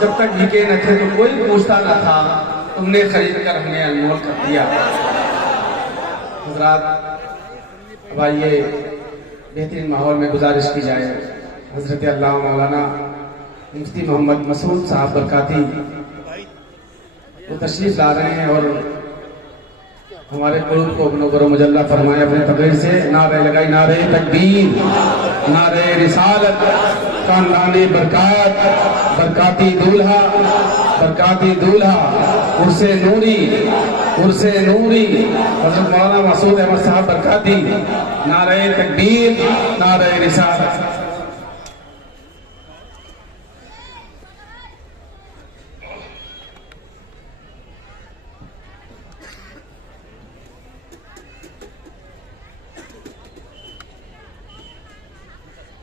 جب تک بھیکے نہ تھے تو کوئی پوچھتا نہ تھا، تم نے خرید کر ہمیں انمول کر دیا۔ حضرات اب آئیے بہترین ماحول میں گزارش کی جائے، حضرت علامہ مولانا مفتی محمد مسعود صاحب برکاتی وہ تشریف لا رہے ہیں اور ہمارے قلوب کو منور و مجلہ فرمائے اپنے تقریر سے۔ نعرہ لگائی، نعرہ تکبیر، نعرہ رسالت، خاندانی برکات، برکاتی دولہا، برکاتی دولہا، عرس نوری، عرس نوری، حضرت مولانا مسعود احمد صاحب برکاتی۔ نعرہ تکبیر، نعرہ رسالت۔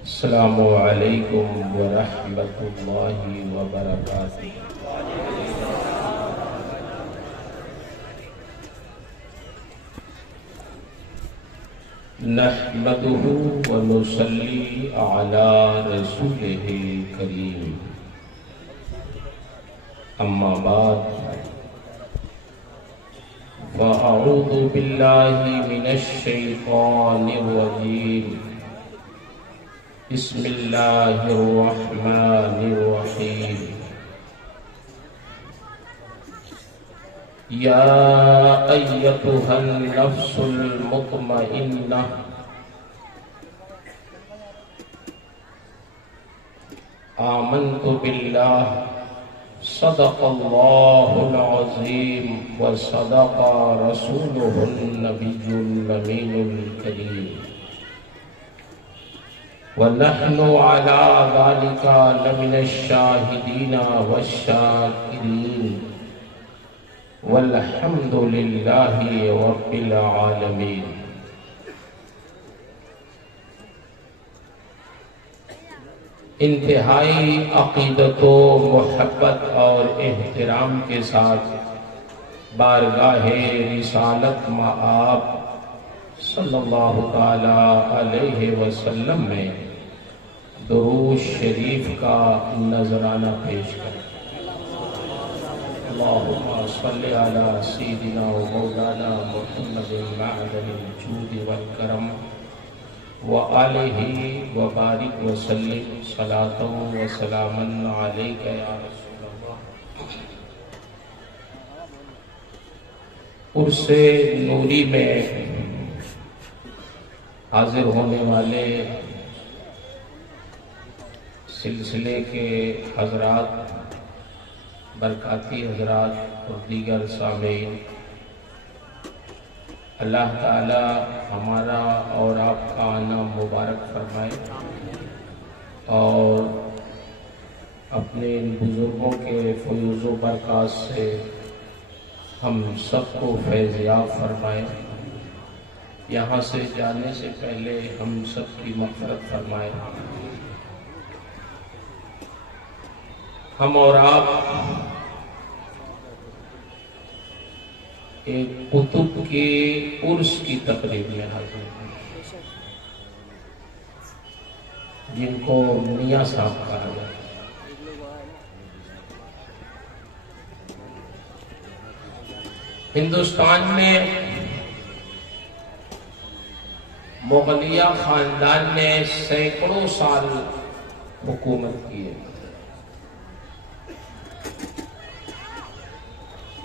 السلام علیکم ورحمۃ اللہ وبرکاتہ۔ نحمدہ ونصلی علی رسولہ الکریم، اما بعد فاعوذ باللہ من الشیطان الرجیم، بسم اللہ الرحمن الرحیم۔ یا ایتھا النفس المطمئنہ آمنت باللہ، صدق اللہ العظیم وصدق رسولہ النبی الامین الکریم، وَنَحْنُ عَلَىٰ ذَلِكَ لَمِنَ الشَّاهِدِينَ وَالشَّاكِرِينَ وَالْحَمْدُ لِلَّهِ رَبِّ الْعَالَمِينَ۔ انتہائی عقیدت و محبت اور احترام کے ساتھ بارگاہ رسالت مآب صلی اللہ تعالی علیہ وسلم میں درود شریف کا نذرانہ پیش کریں۔ اللہم صلی علی سیدنا و مولانا محمد معدن الجود والکرم وآلہ وبارک وسلم صلاۃ و سلاما علیک یا رسول اللہ۔ عرس نوری میں حاضر ہونے والے سلسلے کے حضرات، برکاتی حضرات اور دیگر سامعین، اللہ تعالی ہمارا اور آپ کا آنا مبارک فرمائے اور اپنے ان بزرگوں کے فیوز و برکات سے ہم سب کو فیض یاب فرمائے۔ یہاں سے جانے سے پہلے ہم سب کی مغفرت فرمائے۔ ہم اور آپ ایک قطب کے عرس کی تقریب میں حاضر ہیں جن کو میاں صاحب کہا جاتا ہے۔ ہندوستان میں مغلیہ خاندان نے سینکڑوں سال حکومت کی ہے،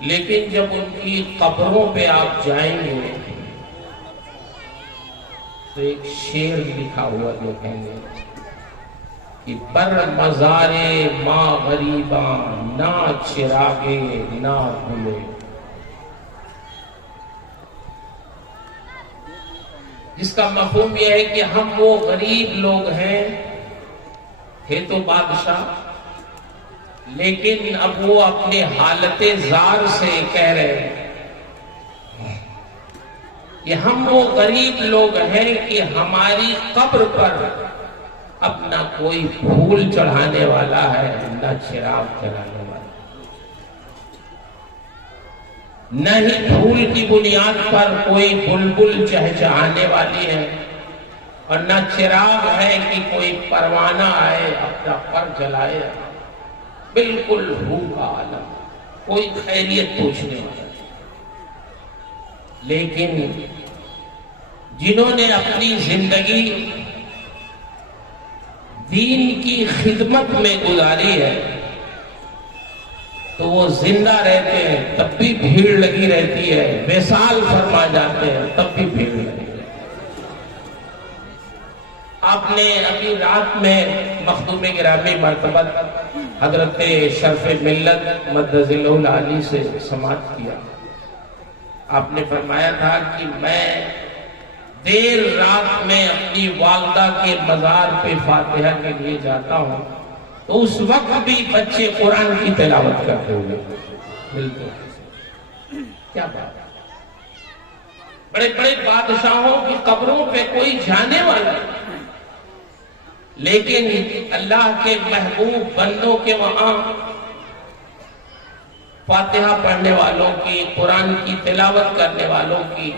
لیکن جب ان کی قبروں پہ آپ جائیں گے تو ایک شعر لکھا ہوا دیکھیں گے کہ بر مزار ماں غریباں نہ چراغے نہ گلے۔ جس کا مفہوم یہ ہے کہ ہم وہ غریب لوگ ہیں، تھے تو بادشاہ، لیکن اب وہ اپنے حالت زار سے کہہ رہے ہیں کہ ہم وہ غریب لوگ ہیں کہ ہماری قبر پر اب نہ کوئی پھول چڑھانے والا ہے نہ چراغ جلانے والا، نہ ہی پھول کی بنیاد پر کوئی بلبل چہچہانے والی ہے، اور نہ چراغ ہے کہ کوئی پروانہ آئے اپنا پر جلائے۔ بالکل بھوکا عالم، کوئی خیریت پوچھنے والا نہیں۔ لیکن جنہوں نے اپنی زندگی دین کی خدمت میں گزاری ہے تو وہ زندہ رہتے ہیں تب بھی بھیڑ لگی رہتی ہے، وصال فرما جاتے ہیں تب بھی بھیڑ لگی رہتی ہے۔ آپ نے ابھی رات میں مخدوم گرامی مرتبہ حضرت شرف ملت مدظ اللہ العالی سے سماعت کیا۔ آپ نے فرمایا تھا کہ میں دیر رات میں اپنی والدہ کے مزار پہ فاتحہ کے لیے جاتا ہوں تو اس وقت بھی بچے قرآن کی تلاوت کرتے ہوئے ملتے ہیں۔ کیا بات ہے! بڑے بڑے بادشاہوں کی قبروں پہ کوئی جانے والا نہیں، لیکن اللہ کے محبوب بندوں کے وہاں فاتحہ پڑھنے والوں کی، قرآن کی تلاوت کرنے والوں کی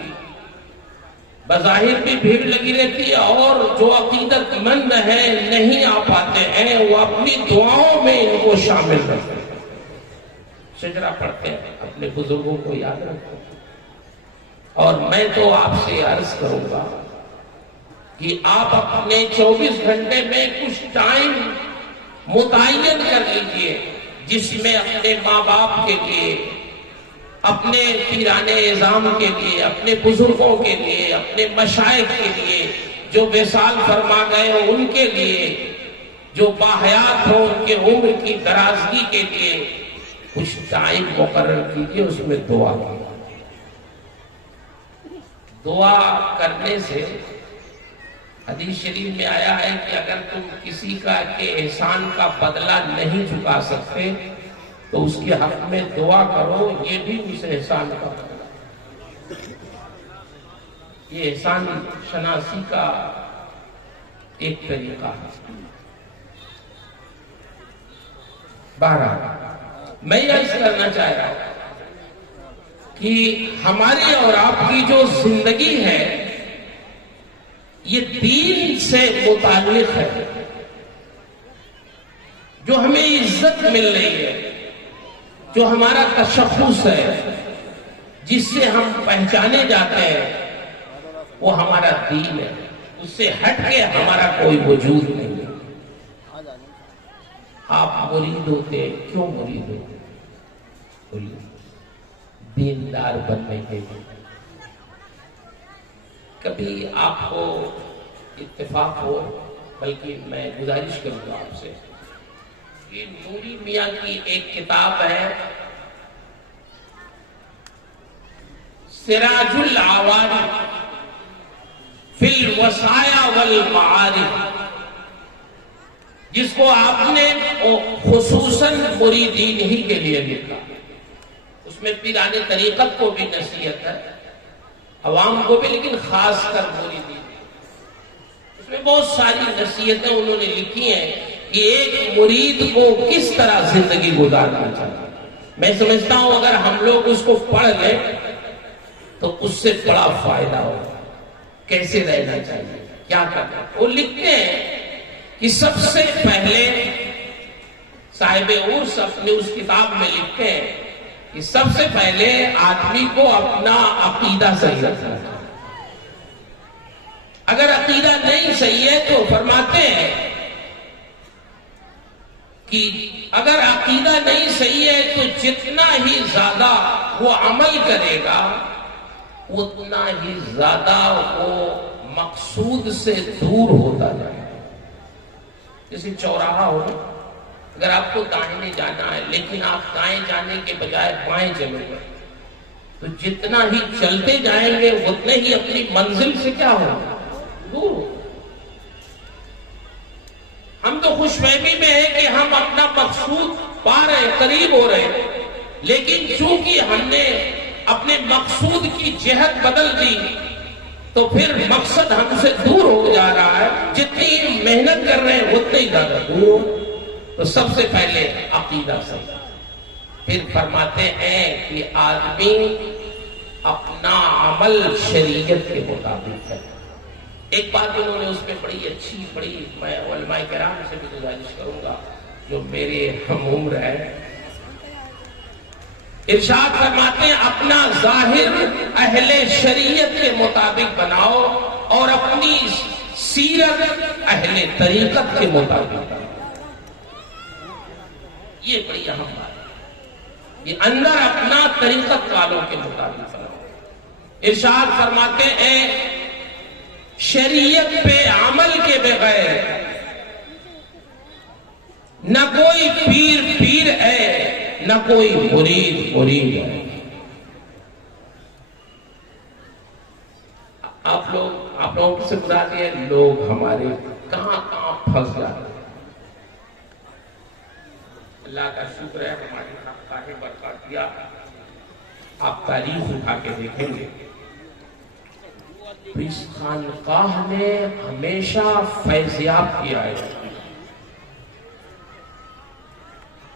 بظاہر بھی بھیڑ لگی رہتی ہے، اور جو عقیدت مند ہیں نہیں آ پاتے ہیں وہ اپنی دعاؤں میں ان کو شامل کرتے ہیں، شجرہ پڑھتے ہیں، اپنے بزرگوں کو یاد رکھتے ہیں۔ اور میں تو آپ سے عرض کروں گا کہ آپ اپنے 24 گھنٹے میں کچھ ٹائم متعین کر لیجئے جس میں اپنے ماں باپ کے لیے، اپنے پیران اعظام کے لیے، اپنے بزرگوں کے لیے، اپنے مشائخ کے لیے جو وصال فرما گئے ہو ان کے لیے، جو باحیات ہو ان کے عمر کی درازگی کے لیے کچھ ٹائم مقرر کیجئے، اس میں دعا کیجئے۔ دعا کرنے سے حدیث شریف میں آیا ہے کہ اگر تم کسی کا کے احسان کا بدلہ نہیں چکا سکتے تو اس کے حق میں دعا کرو، یہ بھی اس احسان کا بدلہ۔ یہ احسان شناسی کا ایک طریقہ ہے۔ بہرحال میں یہ عرض کرنا چاہ رہا ہوں کہ ہماری اور آپ کی جو زندگی ہے یہ دین سے متعلق ہے، جو ہمیں عزت مل رہی ہے، جو ہمارا تشخص ہے، جس سے ہم پہچانے جاتے ہیں، وہ ہمارا دین ہے۔ اس سے ہٹ کے ہمارا کوئی وجود نہیں ہے۔ آپ مرید ہوتے، کیوں مرید ہوتے؟ بولیے، دیندار بننے کے لیے۔ کبھی آپ کو اتفاق ہو، بلکہ میں گزارش کروں گا آپ سے، یہ نوری میاں کی ایک کتاب ہے سراج العوارف فی الوصایا والمعارف، جس کو آپ نے خصوصاً مریدین ہی کے لیے لکھا۔ اس میں پیران طریقت کو بھی نصیحت ہے، عوام کو بھی، لیکن خاص کر مریدین۔ اس میں بہت ساری نصیحتیں انہوں نے لکھی ہیں کہ ایک مرید کو کس طرح زندگی گزارنا چاہیے۔ میں سمجھتا ہوں اگر ہم لوگ اس کو پڑھ لیں تو اس سے بڑا فائدہ ہوگا۔ کیسے رہنا چاہیے، کیا کرنا۔ وہ لکھتے ہیں کہ سب سے پہلے صاحب عرس اپنے اس کتاب میں لکھتے ہیں کہ سب سے پہلے آدمی کو اپنا عقیدہ صحیح رکھنا ہے۔ اگر عقیدہ نہیں صحیح ہے تو فرماتے ہیں کہ اگر عقیدہ نہیں صحیح ہے تو جتنا ہی زیادہ وہ عمل کرے گا اتنا ہی زیادہ وہ مقصود سے دور ہوتا جائے گا۔ جیسے چوراہا ہو، اگر آپ کو دائیں جانا ہے لیکن آپ دائیں جانے کے بجائے بائیں چلو گے تو جتنا ہی چلتے جائیں گے اتنے ہی اپنی منزل سے کیا ہوگا، دور ہو۔ ہم تو خوش فہمی میں ہیں کہ ہم اپنا مقصود پا رہے، قریب ہو رہے ہیں، لیکن چونکہ ہم نے اپنے مقصود کی جہت بدل دی تو پھر مقصد ہم سے دور ہو جا رہا ہے۔ جتنی محنت کر رہے ہیں اتنے ہی زیادہ دور ہو۔ تو سب سے پہلے عقیدہ صحیح۔ پھر فرماتے ہیں کہ آدمی اپنا عمل شریعت کے مطابق ہے۔ ایک بات انہوں نے اس میں بڑی اچھی، بڑی میں علماء کرام سے بھی گزارش کروں گا جو میرے ہم عمر ہے، ارشاد فرماتے ہیں اپنا ظاہر اہل شریعت کے مطابق بناؤ اور اپنی سیرت اہل طریقت کے مطابق بناؤ۔ یہ بڑی اہم بات ہے، یہ اندر اپنا طریقت والوں کے مطابق بناؤ۔ ارشاد فرماتے ہیں شریعت پہ عمل کے بغیر نہ کوئی پیر ہے، نہ کوئی مرید ہے۔ آپ لوگوں سے بتاتے ہیں لوگ ہمارے کہاں پھنس جاتے ہیں۔ اللہ کا شکر ہے ہماری خانقاہ برکاتیہ، آپ تاریخ اٹھا کے دیکھیں گے، اس خانقاہ نے ہمیشہ فیضیاب کیا ہے۔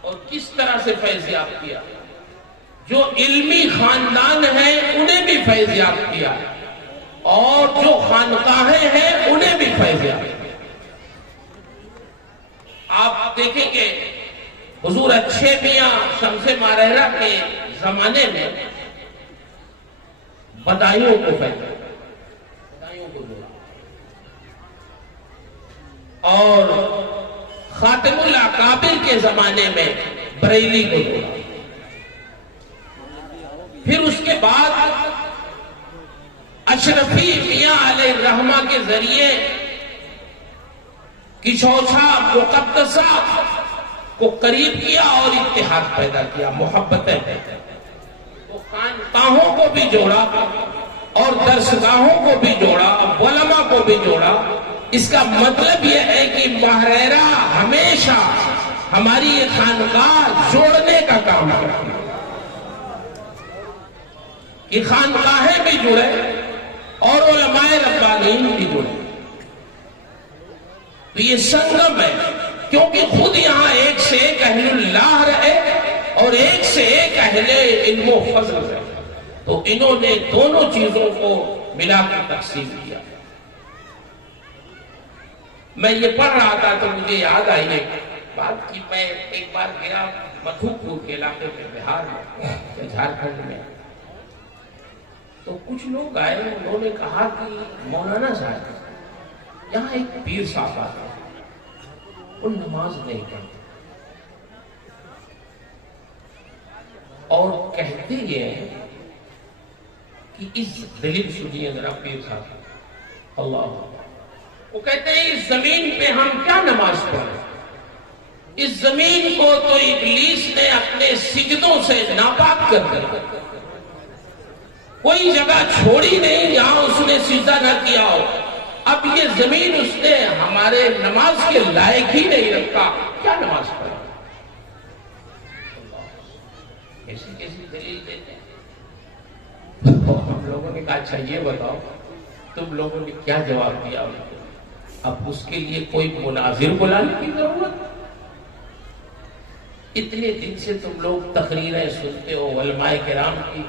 اور کس طرح سے فیضیاب کیا؟ جو علمی خاندان ہیں انہیں بھی فیضیاب کیا، اور جو خانقاہیں ہیں انہیں بھی فیضیاب کیا۔ آپ دیکھیں کہ حضور اچھے میاں شمس مارہرہ کے زمانے میں بدائیوں کو فیضیاب، اور خاتم الاکابر کے زمانے میں بریلی کو جوڑا۔ پھر اس کے بعد اشرفی میاں علیہ الرحمہ کے ذریعے کچھوچھا مقدسہ کو قریب کیا اور اتحاد پیدا کیا، محبتیں پیدا کی۔ تو خانقاہوں کو بھی جوڑا اور درسگاہوں کو بھی جوڑا، علماء کو بھی جوڑا۔ اس کا مطلب یہ ہے کہ ماہرہ ہمیشہ ہماری یہ خانقاہ جوڑنے کا کام کرتی ہے، کہ خانقاہیں بھی جڑے اور علماء ربانیین بھی جڑے۔ تو یہ سنگم ہے، کیونکہ خود یہاں ایک سے ایک اہل اللہ رہے اور ایک سے ایک اہل علم و فضل رہے، تو انہوں نے دونوں چیزوں کو ملا کر تقسیم کیا۔ میں یہ پڑھ رہا تھا تو مجھے یاد آئی ایک بات کہ میں ایک بار گیا مدھو پور کے علاقے میں، بہار میں، جھارکھنڈ میں، تو کچھ لوگ آئے، انہوں نے کہا کہ مولانا صاحب یہاں ایک پیر صاحب آتے ہیں، وہ نماز نہیں پڑھتے اور کہتے یہ ہیں کہ اس دلیل سنیے ذرا پیر صاحب، اللہ، وہ کہتے ہیں اس زمین پہ ہم کیا نماز پڑھیں؟ اس زمین کو تو ابلیس نے اپنے سجدوں سے ناپاک کر دیا، کوئی جگہ چھوڑی نہیں جہاں اس نے سجدہ نہ کیا ہو۔ اب یہ زمین اس نے ہمارے نماز کے لائق ہی نہیں رکھا، کیا نماز پڑھیں؟ کیسی دلیل دیتے ہیں؟ ہم لوگوں نے کہا اچھا یہ بتاؤ تم لوگوں نے کیا جواب دیا؟ اب اس کے لیے کوئی مناظر بلانے کی ضرورت؟ اتنے دن سے تم لوگ تقریریں سنتے ہو علماء کرام کی،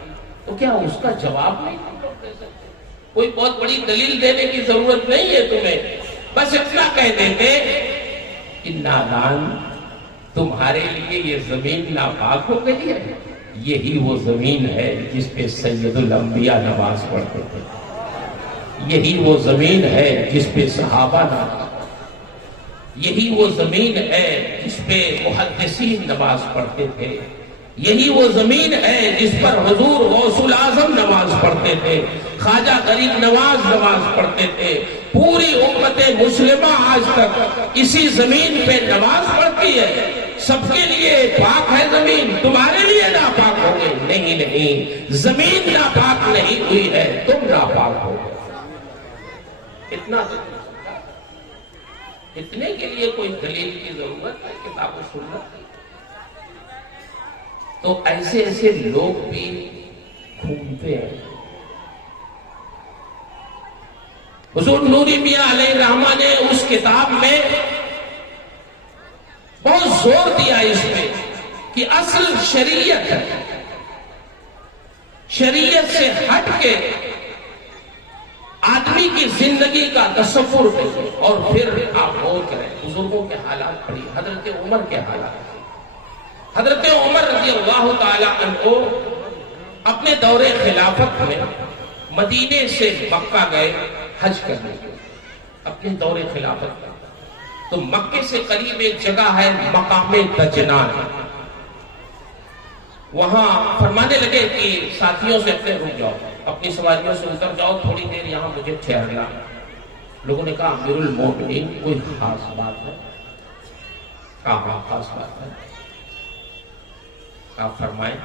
تو کیا اس کا جواب نہیں تم لوگ دے سکتے؟ کوئی بہت بڑی دلیل دینے کی ضرورت نہیں ہے تمہیں، بس اتنا کہہ دیتے کہ نادان، تمہارے لیے یہ زمین ناپاک ہو گئی ہے، یہی وہ زمین ہے جس پہ سید الانبیاء نماز پڑھتے تھے، یہی وہ زمین ہے جس پہ صحابہ نماز، یہی وہ زمین ہے جس پہ محدثین نماز پڑھتے تھے، یہی وہ زمین ہے جس پر حضور غوث الاعظم نماز پڑھتے تھے، خواجہ غریب نواز نماز پڑھتے تھے، پوری امت مسلمہ آج تک اسی زمین پہ نماز پڑھتی ہے۔ سب کے لیے پاک ہے زمین، تمہارے لیے ناپاک ہو گئی؟ نہیں، زمین ناپاک نہیں ہوئی ہے، تم ناپاک ہو گئے۔ اتنا اتنے کے لیے کوئی دلیل کی ضرورت ہے کتاب و سنت؟ تو ایسے لوگ بھی گھومتے ہیں۔ حضور نوری میاں علیہ الرحمہ نے اس کتاب میں بہت زور دیا اس میں کہ اصل شریعت شریعت سے ہٹ کے آدمی کی زندگی کا تصور کریے اور پھر آپ غور کریں بزرگوں کے حالات پڑھیے. حضرت عمر کے حالات. حضرت عمر رضی اللہ تعالی عنہ اپنے دور خلافت میں مدینے سے مکہ گئے حج کرنے کے اپنے دور خلافت میں. تو مکے سے قریب ایک جگہ ہے مقام دجنان. وہاں فرمانے لگے کہ ساتھیوں سے اپنے رک جاؤ, اپنی سواریوں سے اتر جاؤ, تھوڑی دیر یہاں مجھے ٹھہرنا. لوگوں نے کہا امیر المومنین کوئی خاص بات ہے؟ ہاں خاص بات ہے, آپ فرمائیں.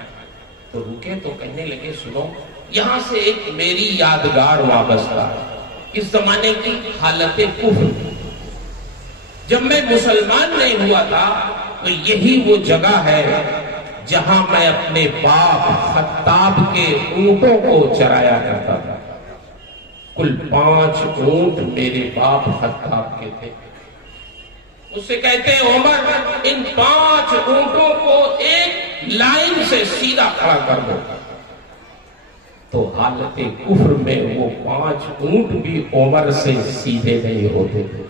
تو رکے تو کہنے لگے سنو, یہاں سے ایک میری یادگار وابستہ ہے اس زمانے کی حالت کفر. جب میں مسلمان نہیں ہوا تھا تو یہی وہ جگہ ہے جہاں میں اپنے باپ خطاب کے اونٹوں کو چرایا کرتا تھا. کل 5 اونٹ میرے باپ خطاب کے تھے. اس سے کہتے ہیں عمر ان 5 اونٹوں کو ایک لائن سے سیدھا کھڑا کر دو. تو حالت کفر میں وہ 5 اونٹ بھی عمر سے سیدھے نہیں ہوتے تھے.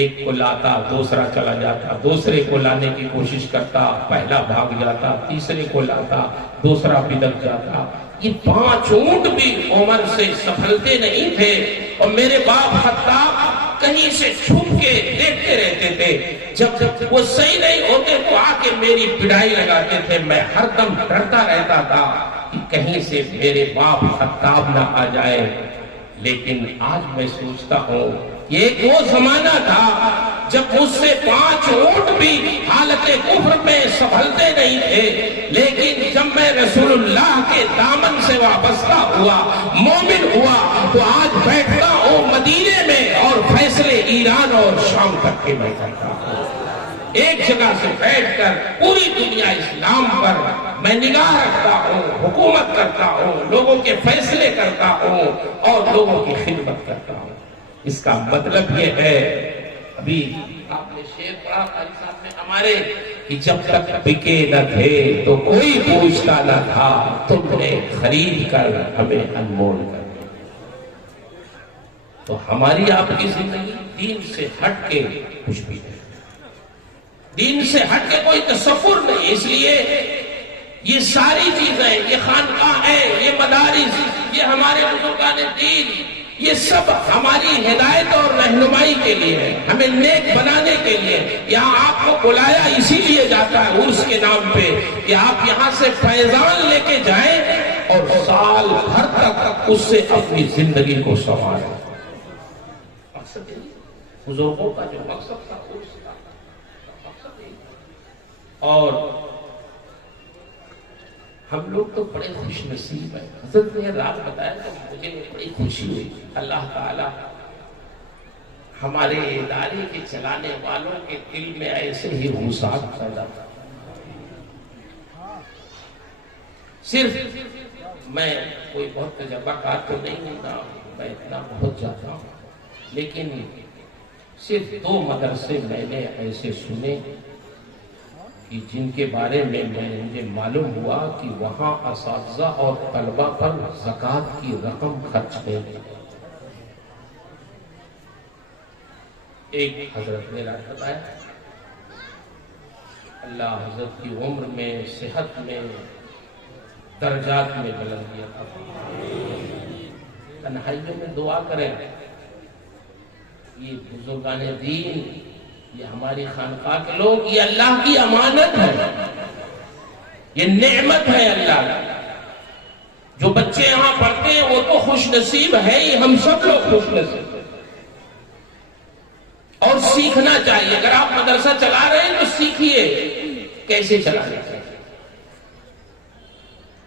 ایک کو لاتا, دوسرا چلا جاتا, دوسرے کو لانے کی کوشش کرتا, پہلا بھاگ جاتا, تیسرے کو لاتا, دوسرا بدک جاتا. یہ 5 اونٹ بھی عمر سے سنبھلتے نہیں تھے. اور میرے باپ خطاب کہیں سے چھپ کے دیکھتے رہتے تھے. جب وہ صحیح نہیں ہوتے تو آ کے میری پڑھائی لگاتے تھے. میں ہر دم ڈرتا رہتا تھا کہ کہیں سے میرے باپ خطاب نہ آ جائے. لیکن آج میں سوچتا ہوں یہ ایک وہ زمانہ تھا جب مجھ سے 5 اونٹ بھی حالت کفر میں سنبھلتے نہیں تھے. لیکن جب میں رسول اللہ کے دامن سے وابستہ ہوا, مومن ہوا, تو آج بیٹھتا ہوں مدینے میں اور فیصلے ایران اور شام تک کے میں کرتا ہوں. ایک جگہ سے بیٹھ کر پوری دنیا اسلام پر میں نگاہ رکھتا ہوں, حکومت کرتا ہوں, لوگوں کے فیصلے کرتا ہوں اور لوگوں کی خدمت کرتا ہوں. اس کا مطلب یہ ہے, ابھی آپ نے شعر پڑھا قاری صاحب میں ہمارے, کہ جب تک بکے نہ تھے تو کوئی پوچھتا نہ تھا, تم نے خرید کر ہمیں انمول کر دیا. تو ہماری آپ کی زندگی دین سے ہٹ کے کچھ بھی نہیں, دین سے ہٹ کے کوئی تصور نہیں. اس لیے یہ ساری چیزیں, یہ خانقاہ ہے, یہ مدارس, یہ ہمارے بزرگان دین, یہ سب ہماری ہدایت اور رہنمائی کے لیے ہے, ہمیں نیک بنانے کے لیے. یہاں آپ کو بلایا اسی لیے جاتا ہے عرس کے نام پہ کہ آپ یہاں سے فیضان لے کے جائیں اور سال بھر تک اس سے اپنی زندگی کو سنواریں. مقصد بزرگوں کا جو مقصد تھا عرس کا مقصد ہے. اور ہم لوگ تو بڑے خوش نصیب ہیں. حضرت نے رات بتایا تو مجھے بڑی خوشی ہوئی. اللہ تعالی ہمارے ادارے کے چلانے والوں کے دل میں ایسے ہی حساد پیدا کر. صرف میں کوئی بہت تجربہ کار تو نہیں ہوتا, میں اتنا بہت جاتا ہوں, لیکن صرف 2 مدرسے میں نے ایسے سنے کہ جن کے بارے میں مجھے معلوم ہوا کہ وہاں اساتذہ اور طلبہ پر زکوٰۃ کی رقم خرچ نہیں. ایک حضرت نے رات بتایا, اللہ حضرت کی عمر میں, صحت میں, درجات میں بلندی عطا فرمائے. تنہائیوں میں دعا کریں. یہ بزرگان دین, یہ ہماری خانقاہ کے لوگ, یہ اللہ کی امانت ہے, یہ نعمت ہے اللہ. جو بچے یہاں پڑھتے ہیں وہ تو خوش نصیب ہے ہی, ہم سب لوگ خوش نصیب ہیں. اور سیکھنا چاہیے. اگر آپ مدرسہ چلا رہے ہیں تو سیکھیے کیسے چلانا چاہیے.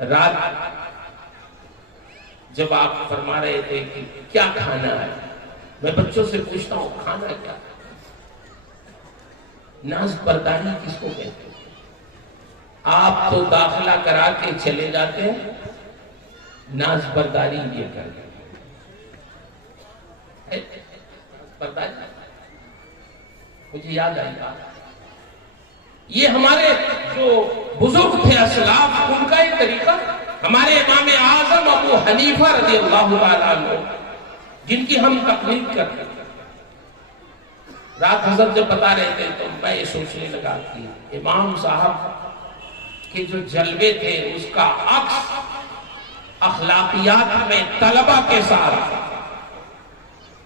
رات جب آپ فرما رہے تھے کہ کیا کھانا ہے, میں بچوں سے پوچھتا ہوں کھانا کیا. ناز برداری کس کو کہتے ہیں؟ آپ تو داخلہ کرا کے چلے جاتے ہیں, ناز برداری یہ کرتے ہیں. برداری مجھے یاد آئی بات, یہ ہمارے جو بزرگ تھے اسلاف, ان کا ایک طریقہ. ہمارے امام اعظم ابو حنیفہ رضی اللہ تعالیٰ عنہ جن کی ہم تقلید کرتے ہیں. رات حضرت جب بتا رہے تھے تو میں یہ سوچنے لگا کہ امام صاحب کے جو جلوے تھے اس کا عکس اخلاقیات میں طلبہ کے ساتھ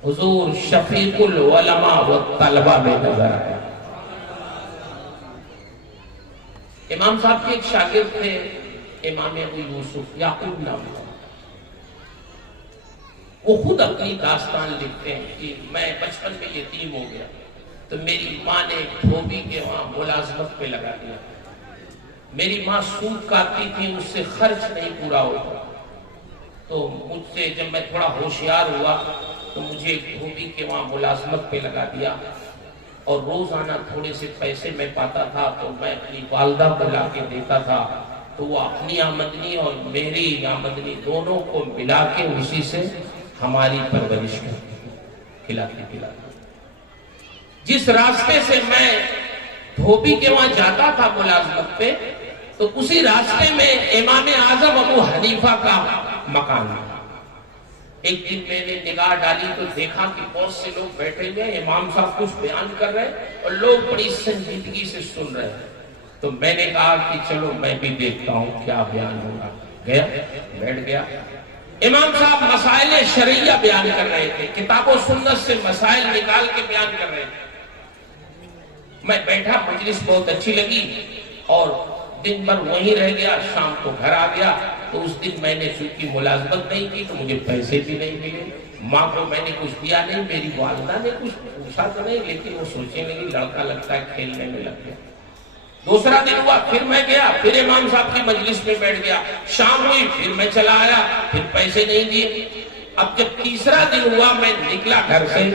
حضور شفیق العلماء و طلبہ میں نظر آیا. امام صاحب کے ایک شاگرد تھے امام ابو یوسف یعقوب نام کا. وہ خود اپنی داستان لکھتے ہیں کہ میں بچپن میں یتیم ہو گیا تو میری ماں نے دھوبی کے وہاں ملازمت پہ لگا دیا. میری ماں سود کاٹتی تھی, اس سے خرچ نہیں پورا ہوتا, تو مجھ سے جب میں تھوڑا ہوشیار ہوا تو مجھے دھوبی کے وہاں ملازمت پہ لگا دیا, اور روزانہ تھوڑے سے پیسے میں پاتا تھا تو میں اپنی والدہ کو لا کے دیتا تھا, تو وہ اپنی آمدنی اور میری آمدنی دونوں کو ملا کے اسی سے ہماری پرورش کھلاتی پلاتی. جس راستے سے میں دھوبی کے وہاں جاتا تھا ملازمت پہ, تو اسی راستے میں امام اعظم ابو حنیفہ کا مکان تھا. ایک دن میں نے نگاہ ڈالی تو دیکھا کہ بہت سے لوگ بیٹھے ہوئے ہیں, امام صاحب کچھ بیان کر رہے ہیں اور لوگ بڑی سنجیدگی سے سن رہے ہیں. تو میں نے کہا کہ چلو میں بھی دیکھتا ہوں کیا بیان ہوگا. گیا, بیٹھ گیا. امام صاحب مسائل شرعیہ بیان کر رہے تھے, کتاب و سنت سے مسائل نکال کے بیان کر رہے تھے. میں بیٹھا, مجلس بہت اچھی لگی اور دن بھر وہیں رہ گیا. شام کو گھر آ گیا تو اس دن میں نے چونکہ ملازمت نہیں کی تو مجھے پیسے بھی نہیں ملے. ماں کو میں نے کچھ دیا نہیں, میری والدہ نے کچھ پوچھا تو نہیں, لیکن وہ سوچنے لگی لڑکا لگتا ہے کھیلنے میں لگ گیا. دوسرا دن ہوا, پھر میں گیا, پھر امام صاحب کی مجلس میں بیٹھ گیا. شام ہوئی, پھر میں چلا آیا, پھر پیسے نہیں دیے. اب جب تیسرا دن ہوا میں نکلا گھر سے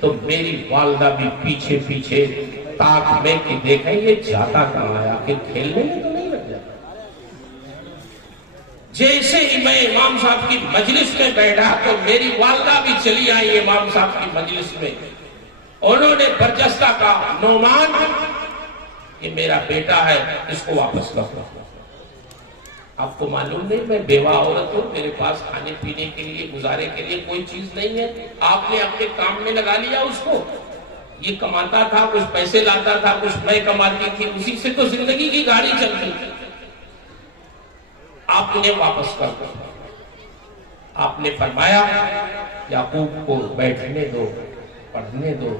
تو میری والدہ بھی پیچھے پیچھے تاک میں کہ دیکھیں یہ جاتا کہاں آیا, کہ کھیلنے میں تو نہیں لگ جاتا. جیسے ہی میں امام صاحب کی مجلس میں بیٹھا تو میری والدہ بھی چلی آئی امام صاحب کی مجلس میں. انہوں نے برجستہ کہا نعمان یہ میرا بیٹا ہے, اس کو واپس کرو. آپ کو معلوم نہیں میں بیوہ عورت ہوں, میرے پاس کھانے پینے کے لیے گزارے کے لیے کوئی چیز نہیں ہے. آپ نے اپنے کام میں لگا لیا اس کو. یہ کماتا تھا, کچھ پیسے لاتا تھا, کچھ میں کماتی تھی, اسی سے تو زندگی کی گاڑی چلتی تھی. آپ انہیں واپس کر دو. آپ نے فرمایا یعقوب کو بیٹھنے دو, پڑھنے دو,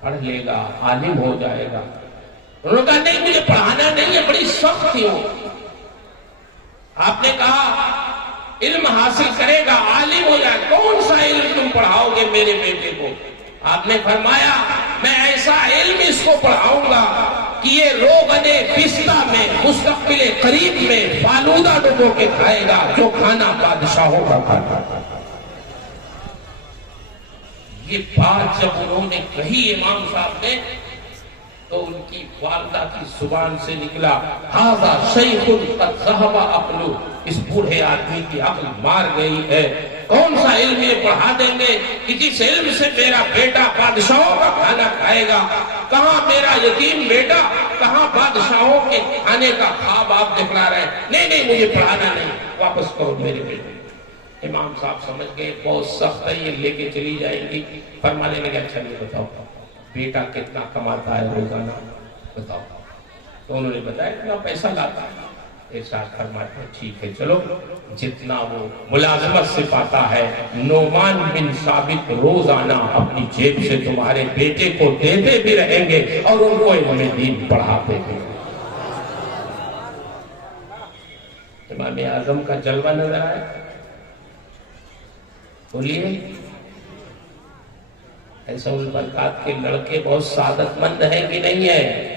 پڑھ لے گا, عالم ہو جائے گا. انہوں نے کہا نہیں مجھے پڑھانا نہیں ہے, بڑی سخت تھی وہ. آپ نے کہا علم حاصل کرے گا, عالم ہو جائے. کون سا علم تم پڑھاؤ گے میرے بیٹے کو؟ آپ نے فرمایا میں ایسا علم اس کو پڑھاؤں گا کہ یہ روغنے پستہ میں مستقبل قریب میں فالودہ ڈبو کے کھائے گا, جو کھانا بادشاہوں کا کھاتا. یہ بات جب انہوں نے کہی امام صاحب نے تو ان کی والدہ کی زبان سے نکلا ھذا شیخ قد ذہب عقلہ, اس بوڑھے آدمی کی عقل مار گئی ہے. کون سا علم یہ پڑھا دیں گے کہ جس علم سے میرا بیٹا بادشاہوں کا کھانا کھائے گا؟ کہاں میرا یتیم بیٹا, کہاں بادشاہوں کے کھانے کا خواب آپ دکھلا رہے ہیں. نہیں نہیں مجھے پڑھانا نہیں, واپس کرو میرے بیٹے. امام صاحب سمجھ گئے بہت سخت ہے, یہ لے کے چلی جائیں گی. فرمانے لگے اچھا یہ بتاؤ بیٹا کتنا کماتا ہے روزانہ, بتاؤ. تو انہوں نے بتایا کتنا پیسہ لاتا ہے. ارشاد فرماتے ہیں ٹھیک ہے چلو, جتنا وہ ملازمت سے پاتا ہے نعمان بن ثابت روزانہ اپنی جیب سے تمہارے بیٹے کو دیتے بھی رہیں گے اور ان کو علم دین پڑھاتے ہیں. امام اعظم کا جلوہ نظر آیا. بولیے ایسا البرکات کے لڑکے بہت سعادت مند ہیں کہ نہیں ہے؟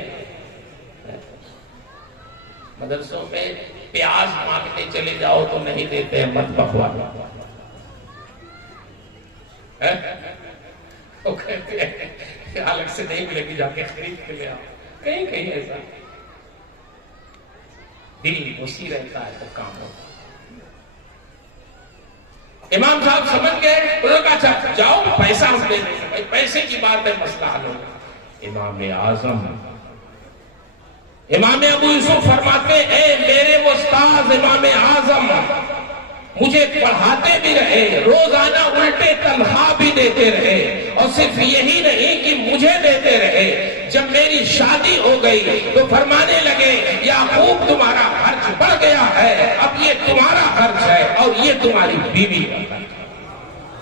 مدرسوں میں پیاز مانگنے چلے جاؤ تو نہیں دیتے ہیں, مت بخوانا. وہ کہتے ہیں الگ سے نہیں ملے گی, جا کے خرید کے لے آؤ. کہیں کہیں ایسا دل اسی رہتا ہے تو کام ہوتا. امام صاحب سمجھ گئے, انہوں نے کہا جاؤ پیسہ ہم دے دیں گے, پیسے کی بات ہے مسئلہ حل ہوگا. امام اعظم امام ابو یوسف فرماتے اے میرے استاد امام اعظم, مجھے پڑھاتے بھی رہے، روزانہ الٹے تنخواہ بھی دیتے رہے، اور صرف یہی نہیں کہ مجھے دیتے رہے، جب میری شادی ہو گئی تو فرمانے لگے یعقوب تمہارا خرچ بڑھ گیا ہے، اب یہ تمہارا خرچ ہے اور یہ تمہاری بیوی کا خرچ ہے۔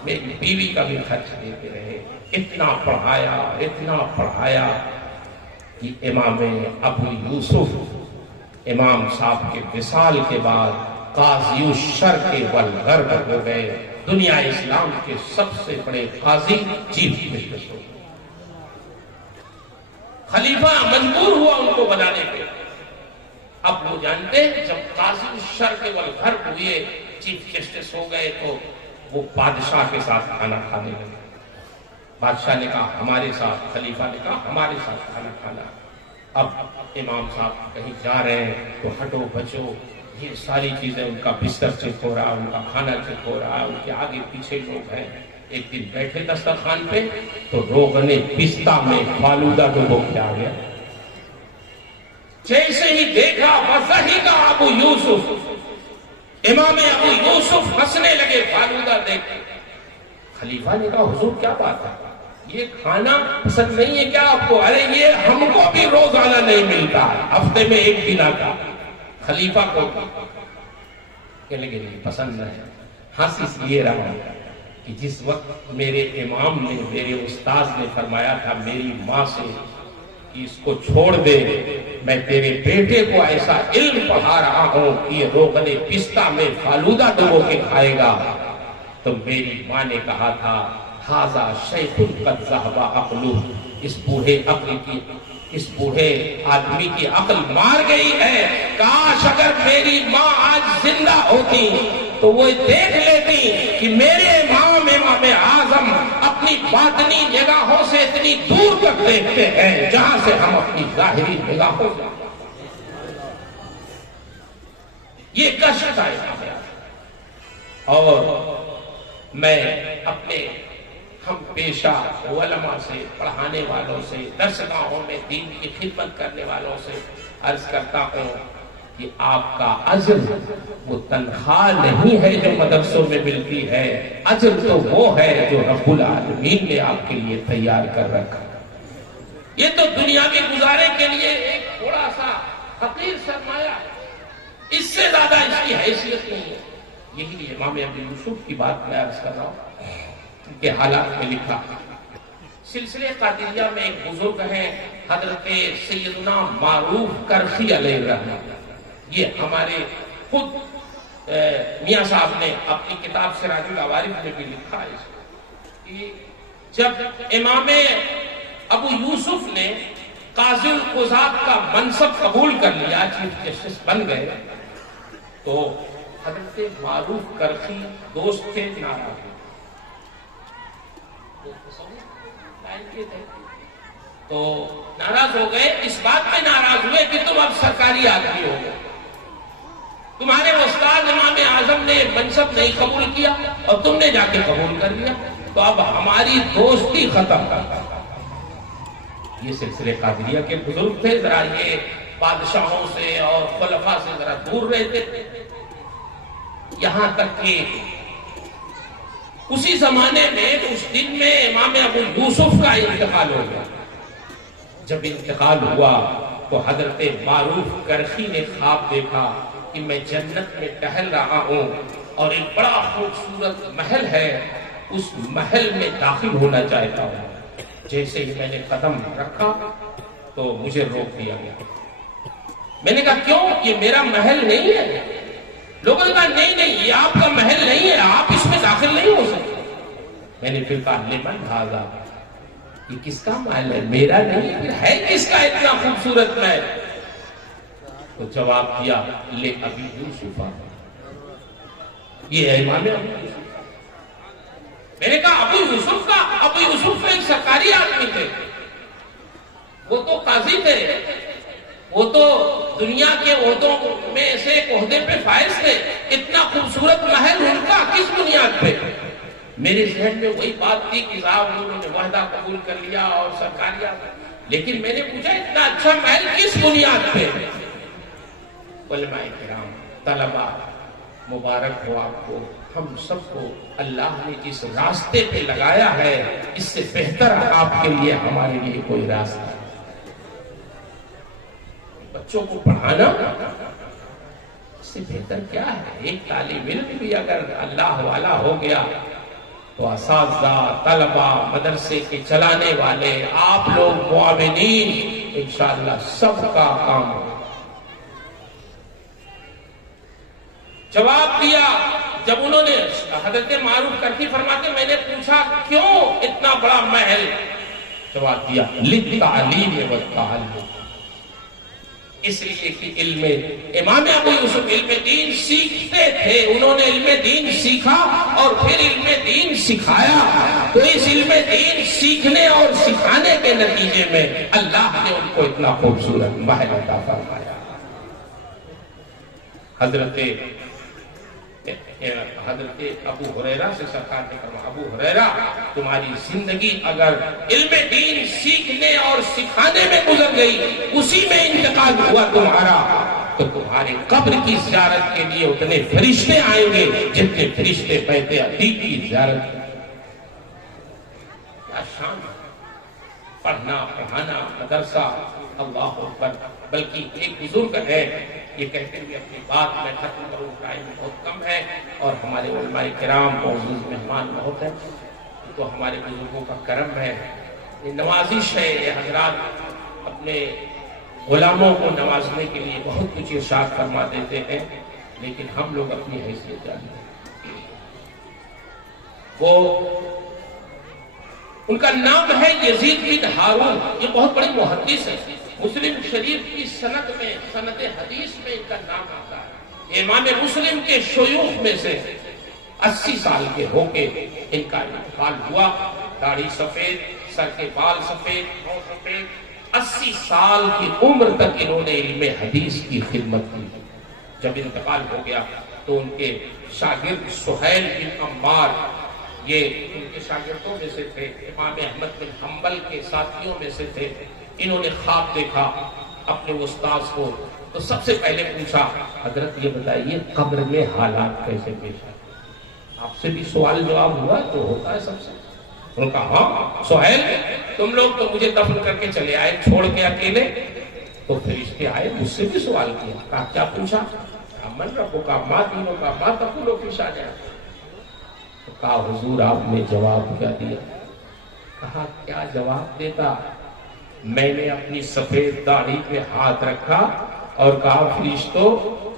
میری بیوی کا بھی خرچ دیتے رہے۔ اتنا پڑھایا کہ امام ابو یوسف امام صاحب کے وصال کے بعد قاضی الشرق والغرب ہو گئے، دنیا اسلام کے سب سے بڑے قاضی چیف جسٹس ہو گئے۔ خلیفہ مجبور ہوا ان کو بنانے پہ۔ اب وہ جانتے ہیں جب قاضی الشرق والغرب ہوئے، چیف جسٹس ہو گئے، تو وہ بادشاہ کے ساتھ کھانا کھانے لگے۔ بادشاہ نے کہا ہمارے ساتھ، خلیفہ نے کہا ہمارے ساتھ کھانا کھانا۔ اب امام صاحب کہیں جا رہے ہیں تو ہٹو بچو، یہ ساری چیزیں، ان کا بستر چیک ہو رہا، ان کا کھانا چیک ہو رہا، ان کے آگے پیچھے لوگ ہیں۔ ایک دن بیٹھے دسترخوان پہ تو روغن پستہ میں فالودہ ڈبو کے آ گیا۔ جیسے ہی دیکھا وَضَحِكَ ابو یوسف، امام ابو یوسف ہنسنے لگے فالودہ دیکھ کے۔ خلیفہ نے کہا حضور کیا بات ہے، یہ کھانا پسند نہیں ہے کیا آپ کو؟ ارے یہ ہم کو بھی روزانہ نہیں ملتا، ہفتے میں ایک دن آتا۔ خلیفہ کو کہنے لگے نہیں پسند نہیں۔ ہنس اس لیے رہا کہ جس وقت میرے امام نے، میرے استاذ نے فرمایا تھا میری ماں سے کہ اس کو چھوڑ دے، میں تیرے بیٹے کو ایسا علم پڑھا رہا ہوں کہ یہ روغن پستہ میں فالودہ ڈبو کے کھائے گا، تو میری ماں نے کہا تھا ھذا شیخ قد ذہب عقلہ، اس بوڑھے آدمی کی عقل مار گئی ہے۔ کاش اگر میری ماں آج زندہ ہوتی تو وہ دیکھ لیتی کہ میرے امام اعظم اپنی باطنی نگاہوں سے اتنی دور تک دیکھتے ہیں جہاں سے ہم اپنی ظاہری نگاہوں سے۔ یہ کشف ہے اور میں اپنے ہم پیشہ علماء سے، پڑھانے والوں سے، درسگاہوں میں دین کی خدمت کرنے والوں سے عرض کرتا ہوں کہ آپ کا اجر وہ تنخواہ نہیں ہے جو مدرسوں میں ملتی ہے، اجر تو وہ ہے جو رب العالمین نے آپ کے لیے تیار کر رکھا۔ یہ تو دنیاوی گزارے کے لیے ایک تھوڑا سا حقیر سرمایہ، اس سے زیادہ اس کی حیثیت نہیں ہے۔ یہی امام ابو یوسف کی بات میں عرض کر رہا ہوں کہ حالات میں لکھا۔ سلسلے قادریہ میں ایک بزرگ ہیں حضرت سیدنا معروف کرخی علیہ الرحمہ، یہ ہمارے خود میاں صاحب نے اپنی کتاب سراج العوارف میں بھی لکھا ہے کہ جب امام ابو یوسف نے قاضی القضات کا منصب قبول کر لیا، چیف جسٹس بن گئے، تو حضرت معروف کرخی دوست تھے، ناراض تو ناراض ہو گئے، اس بات پہ ناراض ہوئے کہ تم اب سرکاری آدمی ہو گئے، تمہارے استاد امام اعظم نے منصب نہیں قبول کیا اور تم نے جا کے قبول کر لیا، تو اب ہماری دوستی ختم کر۔ یہ سلسلے قادریہ کے بزرگ تھے، ذرا یہ بادشاہوں سے اور خلفاء سے ذرا دور رہتے تھے، یہاں تک کہ اسی زمانے میں اس دن میں امام ابو یوسف کا انتقال ہو گیا۔ جب انتقال ہوا تو حضرت معروف کرخی نے خواب دیکھا کہ میں جنت میں ٹہل رہا ہوں اور ایک بڑا خوبصورت محل ہے، اس محل میں داخل ہونا چاہتا ہوں۔ جیسے ہی میں نے قدم رکھا تو مجھے روک دیا گیا۔ میں نے کہا کیوں؟ یہ میرا محل نہیں ہے۔ لوگوں نے کہا نہیں نہیں یہ آپ کا محل نہیں ہے، آپ اس میں داخل نہیں ہو سکتے۔ میں نے پھر کہا لمن ھذا، یہ کس کا محل ہے؟ میرا نہیں ہے، ہے کس کا اتنا خوبصورت محل؟ تو جواب دیا لے ابی یوسف، یہ ہے امام ابو یوسف۔ میں نے کہا ابو یوسف کا؟ ابو یوسف ایک سرکاری آدمی تھے، وہ تو قاضی تھے، وہ تو دنیا کے عہدوں میں سے ایک عہدے پہ فائز تھے، اتنا خوبصورت محل ان کا کس بنیاد پہ؟ میرے ذہن میں وہی بات تھی کہ صاحب انہوں نے وعدہ قبول کر لیا اور سرکاریات، لیکن میں نے پوچھا اتنا اچھا محل کس بنیاد پہ؟ علماء کرام، طلباء، مبارک ہو آپ کو، ہم سب کو اللہ نے جس راستے پہ لگایا ہے اس سے بہتر آپ کے لیے ہمارے لیے کوئی راستہ نہیں۔ بچوں کو پڑھانا اس سے بہتر کیا ہے؟ ایک طالب علم بھی اگر اللہ والا ہو گیا تو اساتذہ، طلبہ، مدرسے کے چلانے والے، آپ لوگ معاونین، انشاءاللہ سب کا کام ہو۔ جواب دیا جب انہوں نے، حضرت معروف کرتی فرماتے میں نے پوچھا کیوں اتنا بڑا محل؟ جواب دیا للتعلیم والتعلم، اس لیے کہ علم، امام ابو یوسف علم دین سیکھتے تھے، انہوں نے علم دین سیکھا اور پھر علم دین سکھایا، تو اس علم دین سیکھنے اور سکھانے کے نتیجے میں اللہ نے ان کو اتنا خوبصورت محل عطا فرمایا۔ حضرت ابو ہریرہ سے سرکار نے فرمایا، ابو ہریرہ تمہاری زندگی اگر علم دین سیکھنے اور سکھانے میں گزر گئی، اسی میں انتقال ہوا تمہارا، تو تمہارے قبر کی زیارت کے لیے اتنے فرشتے آئیں گے جتنے فرشتے بیت عتیق کی زیارت۔ کیا شان، پڑھنا پڑھانا مدرسہ، اللہ اکبر۔ بلکہ ایک بزرگ ہے، یہ کہتے ہوئے اپنی بات میں ختم کروں، ٹائم بہت کم ہے اور ہمارے علماء کرام معزز مہمان بہت ہیں، تو ہمارے بزرگوں کا کرم ہے، یہ نوازش ہے، یہ حضرات اپنے غلاموں کو نوازنے کے لیے بہت کچھ ارشاد فرما دیتے ہیں، لیکن ہم لوگ اپنی حیثیت جانتے ہیں۔ وہ ان کا نام ہے یزید بن ہارون، یہ بہت بڑی محدث ہے، مسلم شریف کی سند میں، سند حدیث میں ان کا نام آتا ہے۔ امام مسلم کے شیوخ میں سے 80 سال کے ہو کے ان کا انتقال ہوا، داڑھی سفید، سر کے بال سفید، منہ سفید، 80 سال کی عمر تک انہوں نے علم حدیث کی خدمت کی۔ جب انتقال ہو گیا تو ان کے شاگرد سہیل بن عمار، یہ ان کے شاگردوں میں سے تھے، امام احمد بن حنبل کے ساتھیوں میں سے تھے، انہوں نے خواب دیکھا اپنے استاذ کو، تو سب سے پہلے پوچھا حضرت یہ بتائیے قبر میں حالات کیسے پیش آئے؟ آپ سے بھی سوال جواب ہوا جو ہوتا ہے سب سے؟ انہوں نے کہا ہاں سہیل تم لوگ تو مجھے دفن کر کے چلے آئے چھوڑ کے اکیلے، تو فرشتے آئے مجھ سے بھی سوال کیا، کہا کیا پوچھا؟ من ربک ما دینک ما تقول فی شأنک؟ کہا حضور آپ نے جواب کیا دیا؟ کہا کیا جواب دیتا؟ میں نے اپنی سفید داڑھی پہ ہاتھ رکھا اور کہا فرشتوں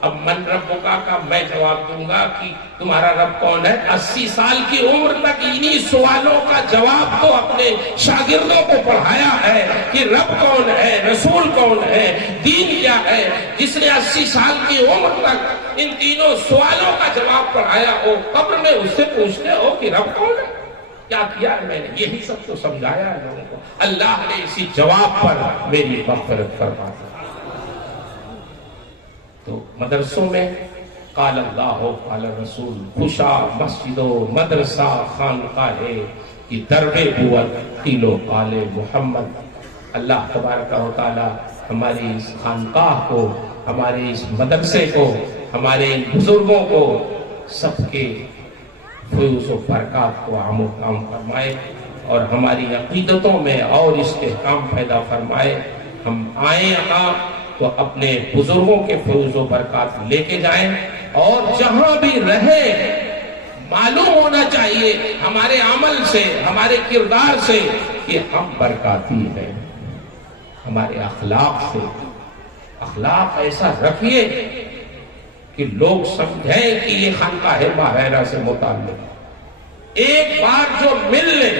اب من ربکا کا میں جواب دوں گا کہ تمہارا رب کون ہے۔ 80 سال کی عمر تک انہی سوالوں کا جواب تو اپنے شاگردوں کو پڑھایا ہے کہ رب کون ہے، رسول کون ہے، دین کیا ہے۔ جس نے 80 سال کی عمر تک ان تینوں سوالوں کا جواب پڑھایا ہو، قبر میں اس سے پوچھتے ہو کہ رب کون ہے؟ کیا کیا ہے میں نے؟ یہی سب تو سمجھایا ہے لوگوں کو۔ اللہ نے اسی جواب پر میری مغفرت فرما دی۔ تو مدرسوں میں قال اللہ قال رسول، خوشا مسجد و مدرسہ خانقاہ کی درب بوت قیل و قال محمد۔ اللہ تبارک و تعالی ہماری اس خانقاہ کو، ہمارے اس مدرسے کو، ہمارے بزرگوں کو سب کے فیوز و برکات کو عام و کام فرمائے اور ہماری عقیدتوں میں اور استحکام پیدا فرمائے۔ ہم آئیں یہاں تو اپنے بزرگوں کے فیوز و برکات لے کے جائیں، اور جہاں بھی رہیں معلوم ہونا چاہیے ہمارے عمل سے، ہمارے کردار سے کہ ہم برکاتی ہیں، ہمارے اخلاق سے۔ اخلاق ایسا رکھیے کہ لوگ سمجھیں کہ یہ خانقاہ ماہرہ سے متعلق، ایک بار جو مل لے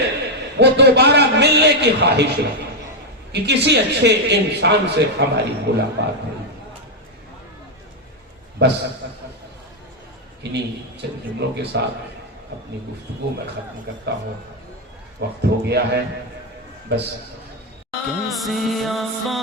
وہ دوبارہ ملنے کی خواہش ہے کہ کسی اچھے انسان سے ہماری ملاقات ہوئی۔ بس انہی چند جملوں کے ساتھ اپنی گفتگو میں ختم کرتا ہوں، وقت ہو گیا ہے۔ بس کیسے آقا